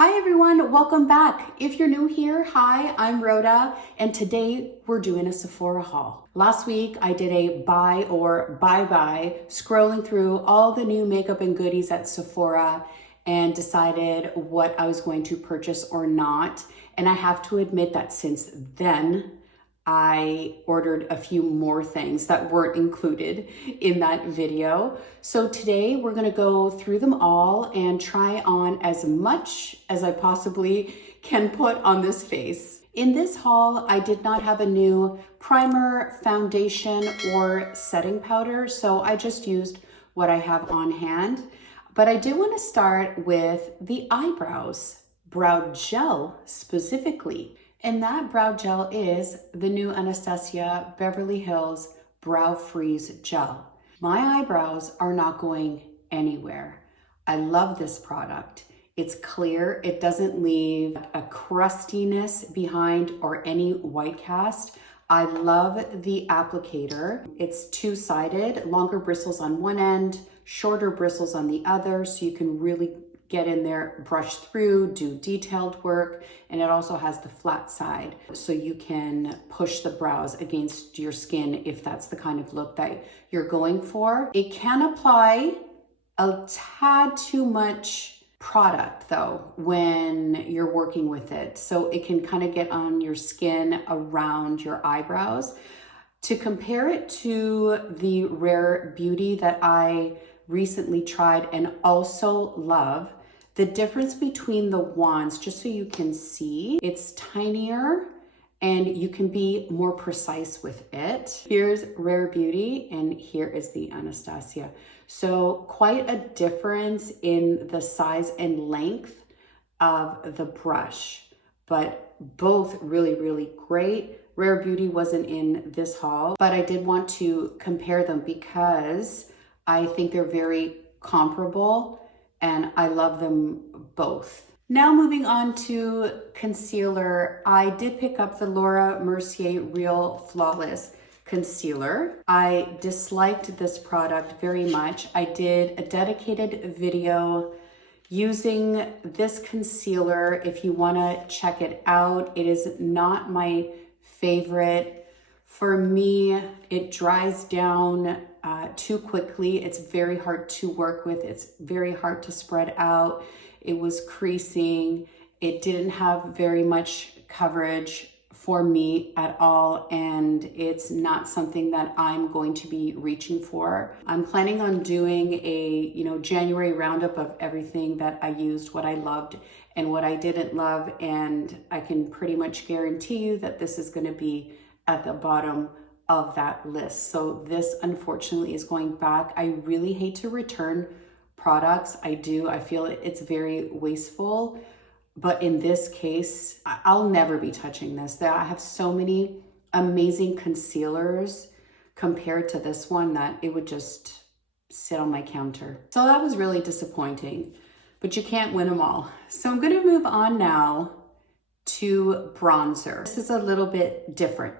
Hi everyone, welcome back. If you're new here, hi, I'm Rhoda, and today we're doing a Sephora haul. Last week I did a buy or bye-bye, scrolling through all the new makeup and goodies at Sephora and decided what I was going to purchase or not. And I have to admit that since then, I ordered a few more things that weren't included in that video. So today we're gonna go through them all and try on as much as I possibly can put on this face. In this haul, I did not have a new primer, foundation, or setting powder, so I just used what I have on hand. But I do wanna start with the eyebrows, brow gel specifically. And that brow gel is the new Anastasia Beverly Hills Brow Freeze Gel. My eyebrows are not going anywhere. I love this product. It's clear, it doesn't leave a crustiness behind or any white cast. I love the applicator. It's two-sided, longer bristles on one end, shorter bristles on the other, so you can really get in there, brush through, do detailed work, and it also has the flat side, so you can push the brows against your skin if that's the kind of look that you're going for. It can apply a tad too much product though when you're working with it, so it can kind of get on your skin around your eyebrows. To compare it to the Rare Beauty that I recently tried and also love, the difference between the wands, just so you can see, it's tinier and you can be more precise with it. Here's Rare Beauty and here is the Anastasia. So quite a difference in the size and length of the brush, but both really, really great. Rare Beauty wasn't in this haul, but I did want to compare them because I think they're very comparable and I love them both. Now moving on to concealer, I did pick up the Laura Mercier Real Flawless Concealer. I disliked this product very much. I did a dedicated video using this concealer. If you wanna check it out, it is not my favorite. For me, it dries down too quickly. It's very hard to work with. It's very hard to spread out. It was creasing. It didn't have very much coverage for me at all, and it's not something that I'm going to be reaching for. I'm planning on doing a January roundup of everything that I used, what I loved and what I didn't love, and I can pretty much guarantee you that this is going to be at the bottom of that list. So this unfortunately is going back. I really hate to return products. I do. I feel it's very wasteful. But in this case, I'll never be touching this. I have so many amazing concealers compared to this one that it would just sit on my counter. So that was really disappointing, but you can't win them all. So I'm going to move on now to bronzer. This is a little bit different.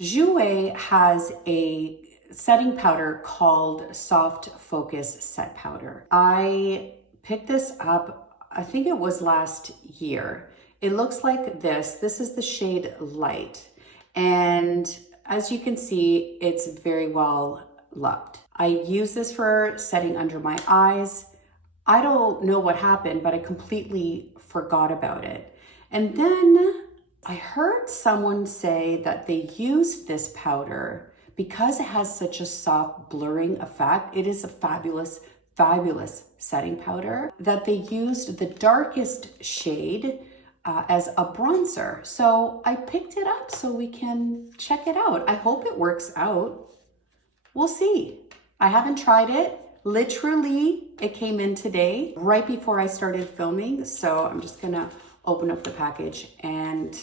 Jouer has a setting powder called Soft Focus Set Powder. I picked this up, I think it was last year. It looks like this. This is the shade Light. And as you can see, it's very well loved. I use this for setting under my eyes. I don't know what happened, but I completely forgot about it. And then I heard someone say that they used this powder because it has such a soft blurring effect. It is a fabulous, fabulous setting powder, that they used the darkest shade as a bronzer. So I picked it up so we can check it out. I hope it works out. We'll see. I haven't tried it. Literally, it came in today, right before I started filming. So I'm just gonna open up the package and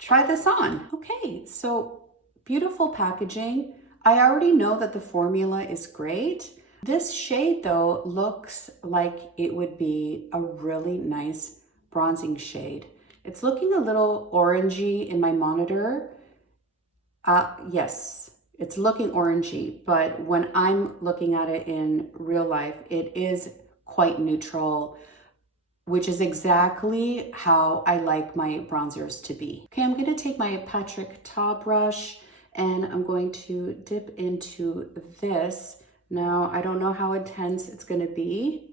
try this on. Okay, so beautiful packaging. I already know that the formula is great. This shade though looks like it would be a really nice bronzing shade. It's looking a little orangey in my monitor. Yes, it's looking orangey, but when I'm looking at it in real life, it is quite neutral. which is exactly how I like my bronzers to be. Okay, I'm gonna take my Patrick Ta brush and I'm going to dip into this. Now, I don't know how intense it's gonna be,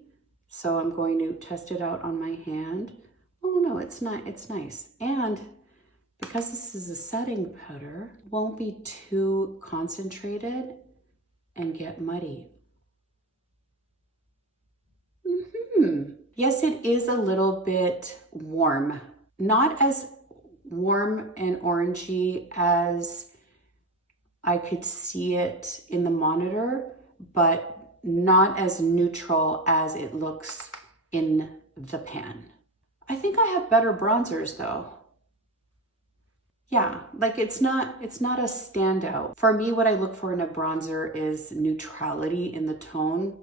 so I'm going to test it out on my hand. Oh no, it's not, it's nice. And because this is a setting powder, it won't be too concentrated and get muddy. Yes, it is a little bit warm. Not as warm and orangey as I could see it in the monitor, but not as neutral as it looks in the pan. I think I have better bronzers though. Yeah, like it's not a standout. For me, what I look for in a bronzer is neutrality in the tone,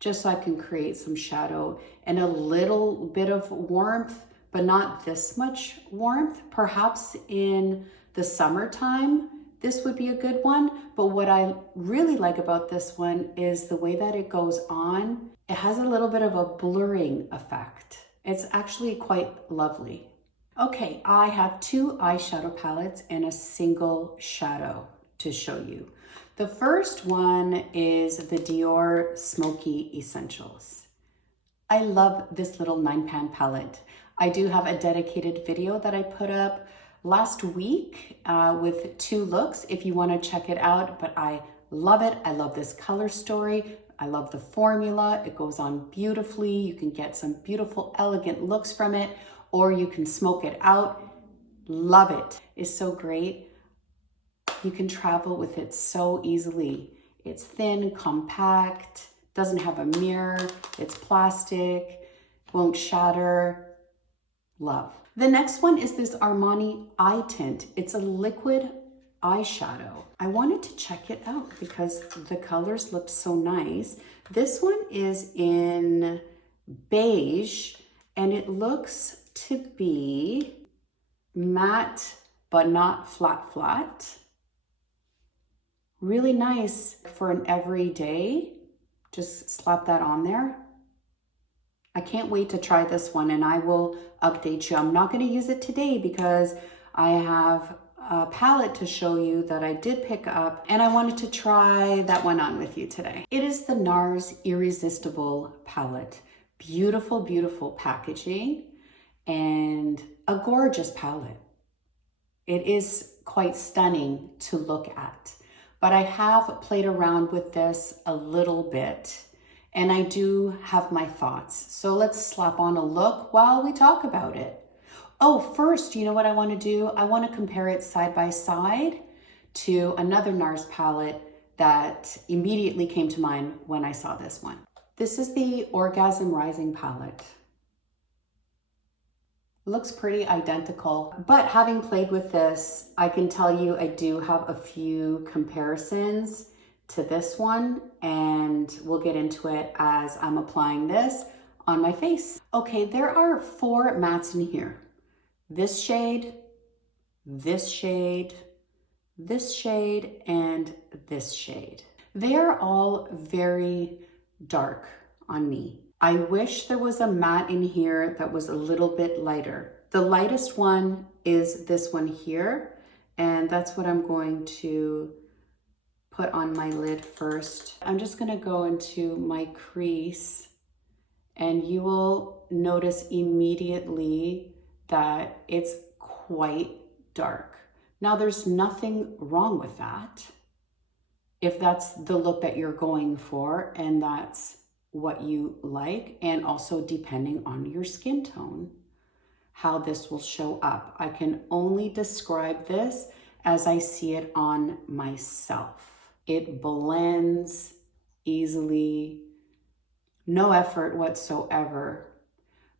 just so I can create some shadow and a little bit of warmth, but not this much warmth. Perhaps in the summertime, this would be a good one. But what I really like about this one is the way that it goes on. It has a little bit of a blurring effect. It's actually quite lovely. Okay, I have two eyeshadow palettes and a single shadow to show you. The first one is the Dior Smoky Essentials. I love this little 9-pan palette. I do have a dedicated video that I put up last week with 2 looks if you want to check it out, but I love it. I love this color story. I love the formula. It goes on beautifully. You can get some beautiful, elegant looks from it, or you can smoke it out. Love it. It's so great. You can travel with it so easily. It's thin, compact, doesn't have a mirror, it's plastic, won't shatter. Love. The next one is this Armani eye tint. It's a liquid eyeshadow. I wanted to check it out because the colors look so nice. This one is in beige and it looks to be matte but not flat. Really nice for an everyday. Just slap that on there. I can't wait to try this one and I will update you. I'm not going to use it today because I have a palette to show you that I did pick up and I wanted to try that one on with you today. It is the Nars Irresistible palette. Beautiful, beautiful packaging and a gorgeous palette. It is quite stunning to look at, but I have played around with this a little bit and I do have my thoughts. So let's slap on a look while we talk about it. Oh, first, you know what I want to do? I want to compare it side by side to another Nars palette that immediately came to mind when I saw this one. This is the Orgasm Rising palette. Looks pretty identical, but having played with this, I can tell you I do have a few comparisons to this one, and we'll get into it as I'm applying this on my face. Okay, there are 4 mattes in here. This shade, this shade, this shade, and this shade. They are all very dark on me. I wish there was a matte in here that was a little bit lighter. The lightest one is this one here, and that's what I'm going to put on my lid first. I'm just gonna go into my crease and you will notice immediately that it's quite dark. Now there's nothing wrong with that if that's the look that you're going for and that's what you like, and also depending on your skin tone, how this will show up. I can only describe this as I see it on myself. It blends easily, no effort whatsoever,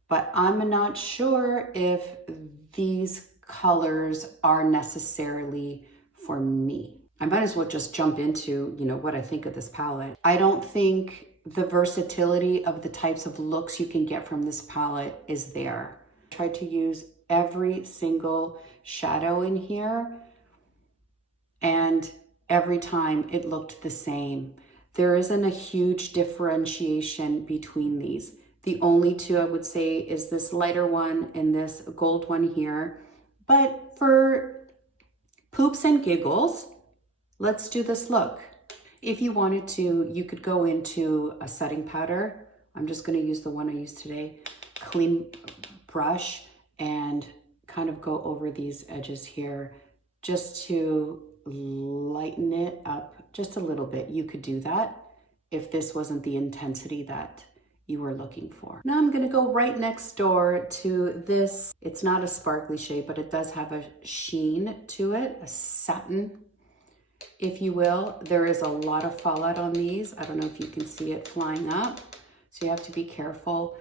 but I'm not sure if these colors are necessarily for me. I might as well just jump into, what I think of this palette. I don't think the versatility of the types of looks you can get from this palette is there. I tried to use every single shadow in here and every time it looked the same. There isn't a huge differentiation between these. The only two I would say is this lighter one and this gold one here. But for poops and giggles, let's do this look. If you wanted to, you could go into a setting powder. I'm just going to use the one I used today. Clean brush and kind of go over these edges here just to lighten it up just a little bit. You could do that if this wasn't the intensity that you were looking for. Now I'm gonna go right next door to this. It's not a sparkly shade, but it does have a sheen to it, a satin, if you will. There is a lot of fallout on these. I don't know if you can see it flying up, so you have to be careful.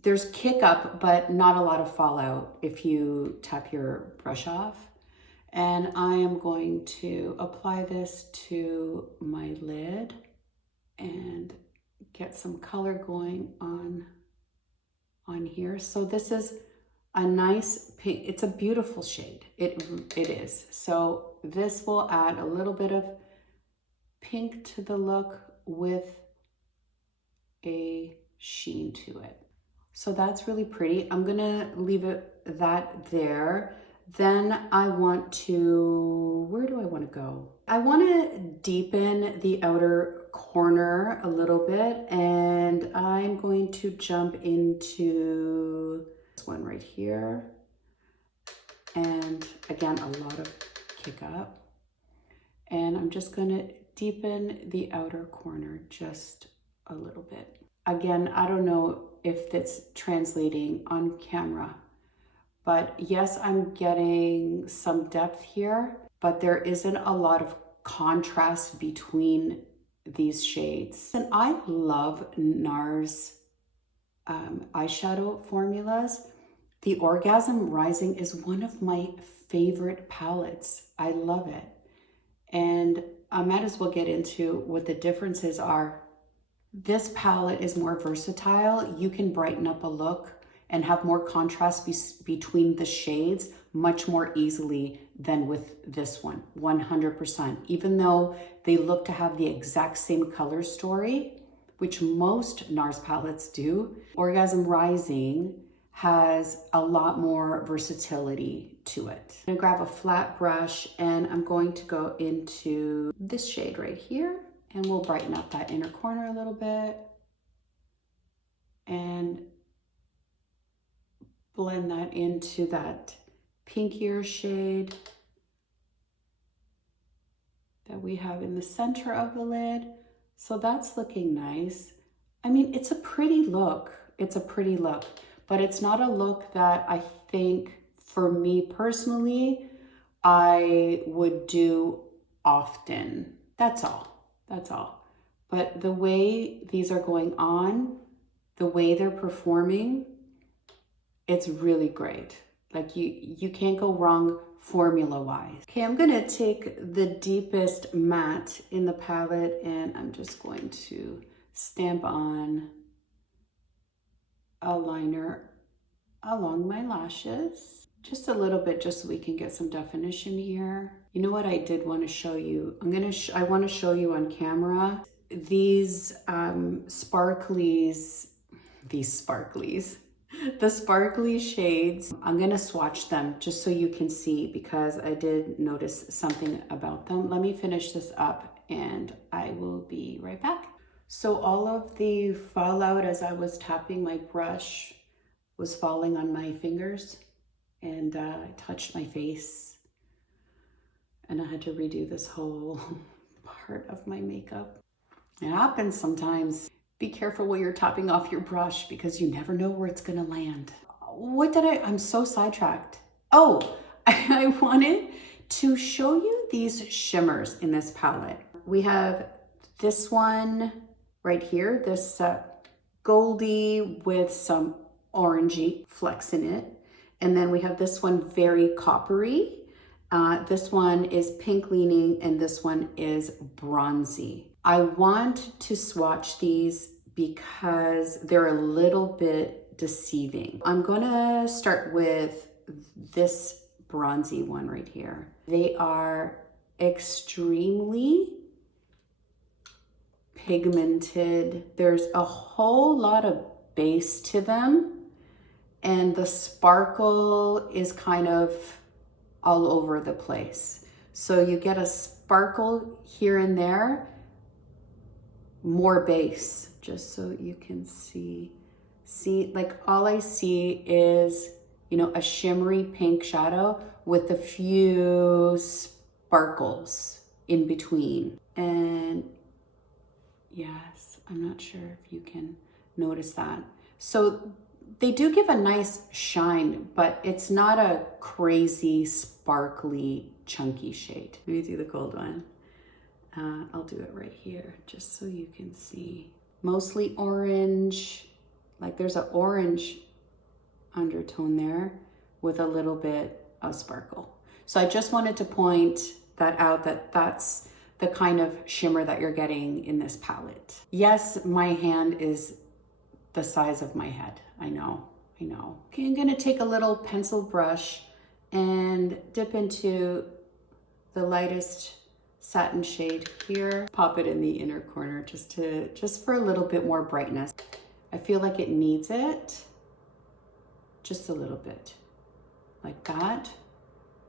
There's kick up, but not a lot of fallout if you tap your brush off. And I am going to apply this to my lid and get some color going on here. So this is a nice pink. It's a beautiful shade. It is. So this will add a little bit of pink to the look with a sheen to it. So that's really pretty. I'm gonna leave that there. Then I want to, where do I want to go? I want to deepen the outer corner a little bit, and I'm going to jump into this one right here. And again, a lot of kick up. And I'm just going to deepen the outer corner just a little bit. Again, I don't know if that's translating on camera, but yes, I'm getting some depth here, but there isn't a lot of contrast between these shades. And I love Nars eyeshadow formulas. The Orgasm Rising is one of my favorite palettes. I love it. And I might as well get into what the differences are. This palette is more versatile. You can brighten up a look and have more contrast between the shades much more easily than with this one, 100%. Even though they look to have the exact same color story, which most Nars palettes do, Orgasm Rising has a lot more versatility to it. I'm gonna grab a flat brush and I'm going to go into this shade right here, and we'll brighten up that inner corner a little bit and blend that into that pinkier shade that we have in the center of the lid. So that's looking nice. I mean, it's a pretty look. It's a pretty look, but it's not a look that I think, for me personally, I would do often. That's all. That's all. But the way these are going on, the way they're performing, it's really great. Like you can't go wrong formula-wise. Okay, I'm gonna take the deepest matte in the palette and I'm just going to stamp on a liner along my lashes. Just a little bit, just so we can get some definition here. You know what I did want to show you? I want to show you on camera these sparklies, the sparkly shades. I'm gonna swatch them just so you can see, because I did notice something about them. Let me finish this up and I will be right back. So all of the fallout as I was tapping my brush was falling on my fingers, and I touched my face and I had to redo this whole part of my makeup. It happens sometimes. Be careful when you're topping off your brush because you never know where it's gonna land. I'm so sidetracked. Oh, I wanted to show you these shimmers in this palette. We have this one right here, this goldy with some orangey flecks in it. And then we have this one very coppery. This one is pink leaning and this one is bronzy. I want to swatch these because they're a little bit deceiving. I'm gonna start with this bronzy one right here. They are extremely pigmented. There's a whole lot of base to them, and the sparkle is kind of all over the place. So you get a sparkle here and there, more base, just so you can see. See, like all I see is, you know, a shimmery pink shadow with a few sparkles in between. And yes, I'm not sure if you can notice that. So they do give a nice shine, but it's not a crazy, sparkly, chunky shade. Let me do the gold one. I'll do it right here, just so you can see. Mostly orange, like there's an orange undertone there with a little bit of sparkle. So I just wanted to point that out, that's the kind of shimmer that you're getting in this palette. Yes, my hand is the size of my head. I know. Okay, I'm gonna take a little pencil brush and dip into the lightest satin shade here. Pop it in the inner corner just for a little bit more brightness. I feel like it needs it. Just a little bit, like that.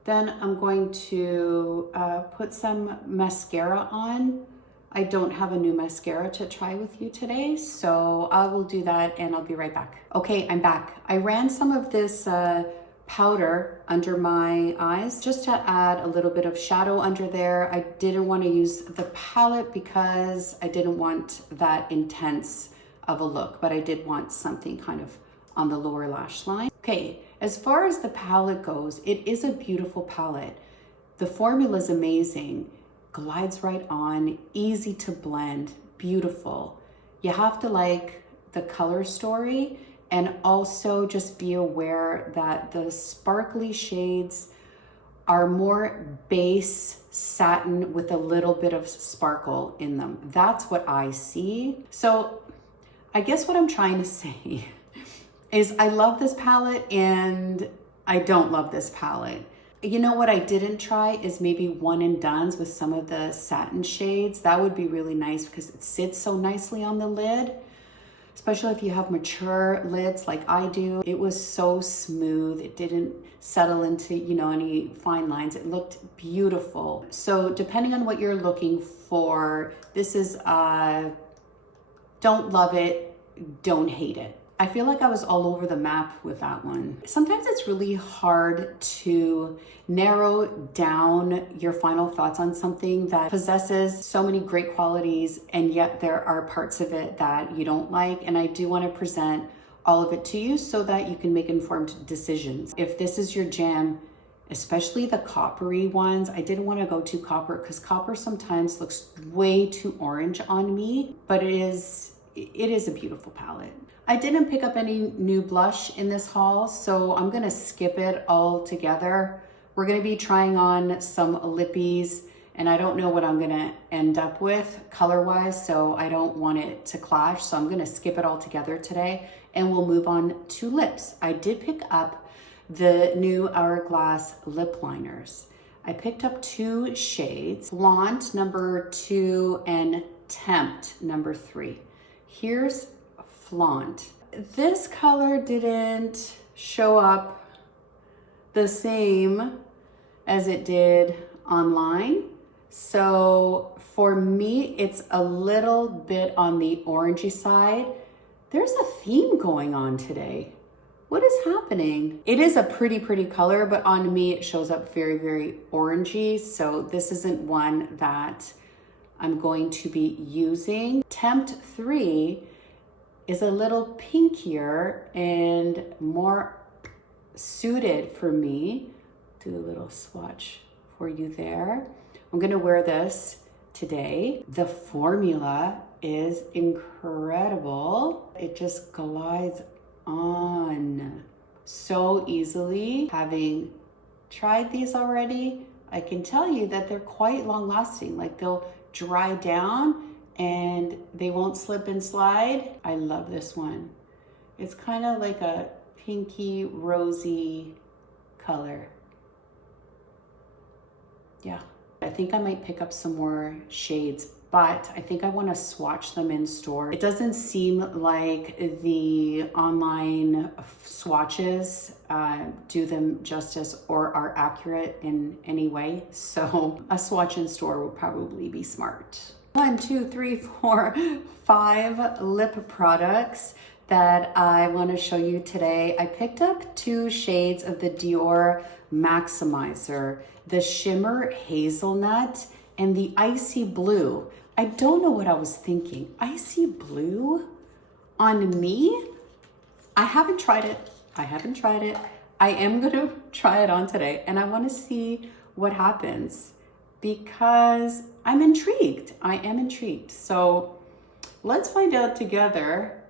Then I'm going to put some mascara on. I don't have a new mascara to try with you today, so I will do that and I'll be right back. Okay, I'm back. I ran some of this powder under my eyes just to add a little bit of shadow under there. I didn't want to use the palette because I didn't want that intense of a look, but I did want something kind of on the lower lash line. Okay, as far as the palette goes, it is a beautiful palette. The formula is amazing. Glides right on, easy to blend, beautiful. You have to like the color story and also just be aware that the sparkly shades are more base satin with a little bit of sparkle in them. That's what I see. So I guess what I'm trying to say is I love this palette and I don't love this palette. You know what I didn't try is maybe one and dones with some of the satin shades. That would be really nice because it sits so nicely on the lid, especially if you have mature lids like I do. It was so smooth. It didn't settle into, you know, any fine lines. It looked beautiful. So depending on what you're looking for, this is, don't love it, don't hate it. I feel like I was all over the map with that one. Sometimes it's really hard to narrow down your final thoughts on something that possesses so many great qualities, and yet there are parts of it that you don't like. And I do want to present all of it to you so that you can make informed decisions. If this is your jam, especially the coppery ones, I didn't want to go too copper because copper sometimes looks way too orange on me, but it is a beautiful palette. I didn't pick up any new blush in this haul, so I'm gonna skip it all together. We're gonna be trying on some lippies, and I don't know what I'm gonna end up with color-wise, so I don't want it to clash, so I'm gonna skip it all together today, and we'll move on to lips. I did pick up the new Hourglass lip liners. I picked up 2 shades, Flaunt number 2 and Tempt number 3. Here's Flaunt. This color didn't show up the same as it did online. So for me, it's a little bit on the orangey side. There's a theme going on today. What is happening? It is a pretty color, but on me, it shows up very orangey. So this isn't one that I'm going to be using. Tempt 3 is a little pinkier and more suited for me. Do a little swatch for you there. I'm gonna wear this today. The formula is incredible. It just glides on so easily. Having tried these already, I can tell you that they're quite long lasting. Like they'll dry down and they won't slip and slide. I love this one. It's kind of like a pinky rosy color. Yeah, I think I might pick up some more shades but I think I want to swatch them in store. It doesn't seem like the online swatches do them justice or are accurate in any way. So a swatch in store would probably be smart. 1, 2, 3, 4, 5 lip products that I want to show you today. I picked up 2 shades of the Dior Maximizer, the Shimmer Hazelnut and the Icy Blue. I don't know what I was thinking. Icy Blue on me? I haven't tried it. I am gonna try it on today, and I wanna see what happens because I'm intrigued. I am intrigued. So let's find out together.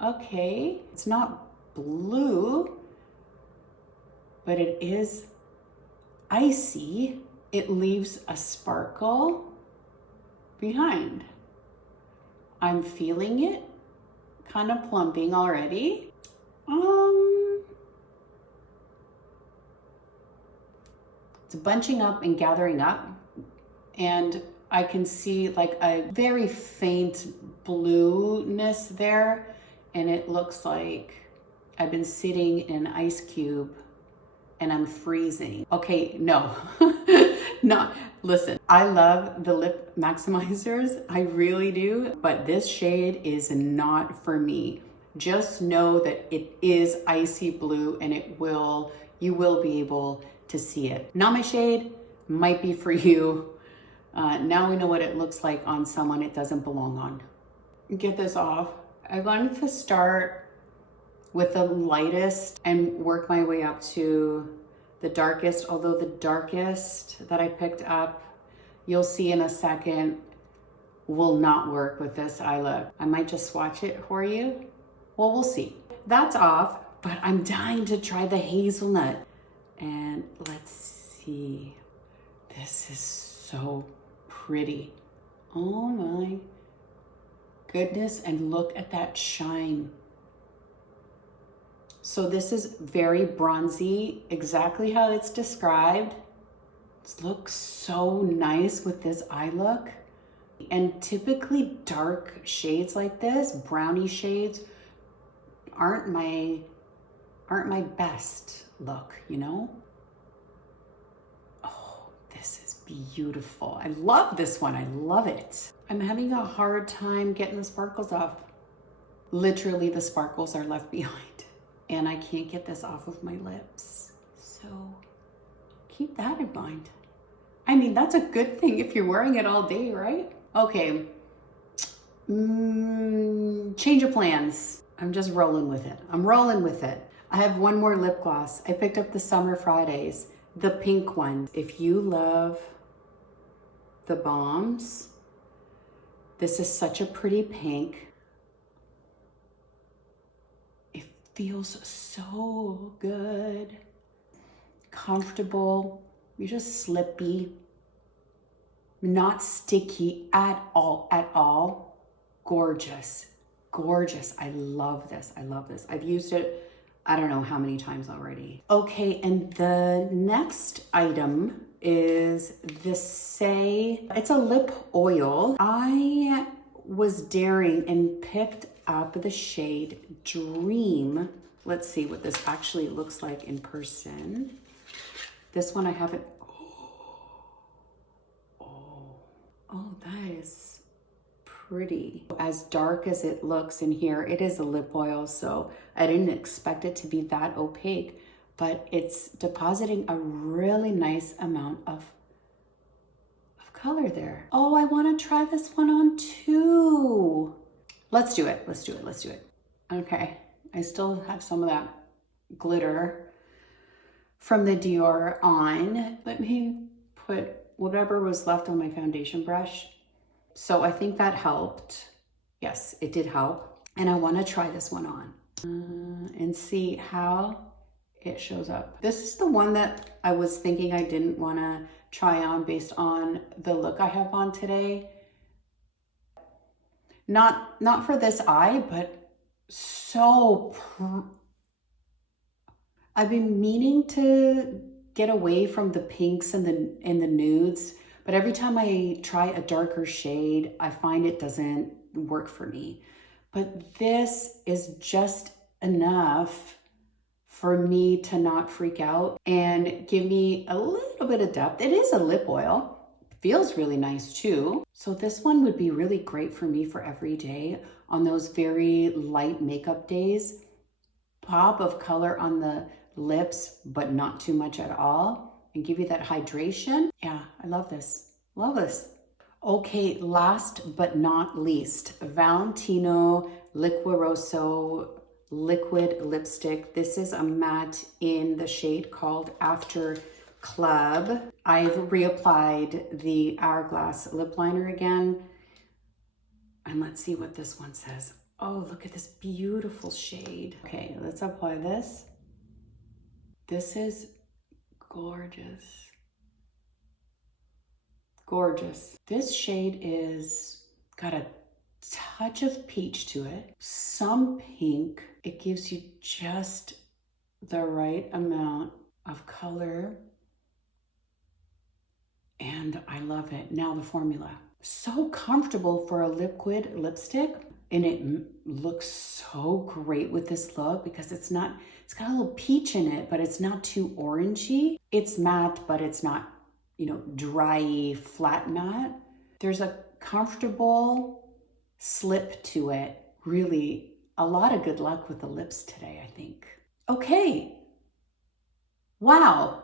Okay, it's not blue, but it is icy. It leaves a sparkle behind. I'm feeling it kind of plumping already. It's bunching up and gathering up, and I can see like a very faint blueness there. And it looks like I've been sitting in an ice cube and I'm freezing. Okay, no, no, listen, I love the lip maximizers, I really do, but this shade is not for me. Just know that it is icy blue and you will be able to see it. Not my shade, might be for you. Now we know what it looks like on someone it doesn't belong on. Get this off. I wanted to start with the lightest and work my way up to the darkest, although the darkest that I picked up, you'll see in a second, will not work with this eye look. I might just swatch it for you. Well, we'll see. That's off, but I'm dying to try the hazelnut. And let's see. This is so pretty. Oh my goodness, and look at that shine. So this is very bronzy, exactly how it's described. It looks so nice with this eye look. And typically dark shades like this, brownie shades, aren't my best look, you know? Oh, this is beautiful. I love this one, I love it. I'm having a hard time getting the sparkles off. Literally, the sparkles are left behind and I can't get this off of my lips. So keep that in mind. I mean, that's a good thing if you're wearing it all day, right? Okay, change of plans. I'm just rolling with it. I'm rolling with it. I have one more lip gloss. I picked up the Summer Fridays, the pink one. If you love the bombs, this is such a pretty pink. It feels so good. Comfortable. You're just slippy. Not sticky at all. Gorgeous. Gorgeous. I love this. I love this. I've used it, I don't know how many times already. Okay, and the next item is this it's a lip oil. I was daring and picked up the shade Dream. Let's see what this actually looks like in person. This one I haven't, oh, that is pretty. As dark as it looks in here, it is a lip oil, so I didn't expect it to be that opaque, but it's depositing a really nice amount of color there. Oh, I want to try this one on too. Let's do it. Okay, I still have some of that glitter from the Dior on. Let me put whatever was left on my foundation brush. So I think that helped. Yes, it did help. And I want to try this one on and see how it shows up. This is the one that I was thinking I didn't want to try on based on the look I have on today. Not for this eye, but so I've been meaning to get away from the pinks and the nudes, But every time I try a darker shade, I find it doesn't work for me. But this is just enough for me to not freak out and give me a little bit of depth. It is a lip oil. Feels really nice too. So this one would be really great for me for every day on those very light makeup days. Pop of color on the lips, but not too much at all, and give you that hydration. Yeah, I love this. Love this. Okay, last but not least, Valentino Liquoroso liquid lipstick. This is a matte in the shade called After Club. I've reapplied the Hourglass lip liner again. And let's see what this one says. Oh, look at this beautiful shade. Okay, let's apply this. This is gorgeous. Gorgeous. This shade is got a touch of peach to it, some pink. It gives you just the right amount of color. And I love it. Now the formula. So comfortable for a liquid lipstick. And it looks so great with this look because it's got a little peach in it, but it's not too orangey. It's matte, but it's not, dry, flat matte. There's a comfortable slip to it. Really, a lot of good luck with the lips today, I think. Okay. Wow.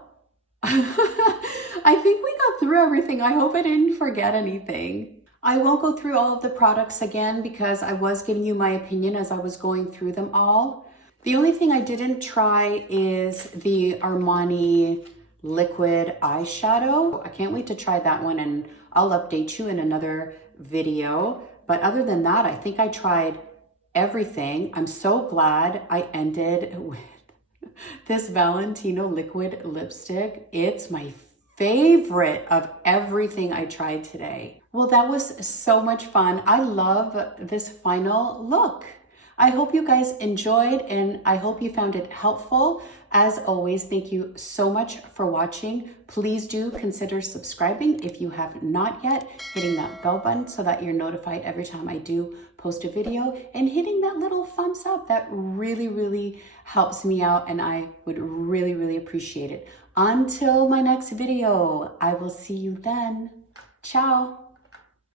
I think we got through everything. I hope I didn't forget anything. I won't go through all of the products again because I was giving you my opinion as I was going through them all. The only thing I didn't try is the Armani liquid eyeshadow. I can't wait to try that one, and I'll update you in another video. But other than that, I think I tried everything. I'm so glad I ended with this Valentino liquid lipstick. It's my favorite of everything I tried today. Well, that was so much fun. I love this final look. I hope you guys enjoyed, and I hope you found it helpful. As always, thank you so much for watching. Please do consider subscribing if you have not yet, hitting that bell button so that you're notified every time I do post a video, and hitting that little thumbs up. That really, really helps me out, and I would really, really appreciate it. Until my next video, I will see you then. Ciao.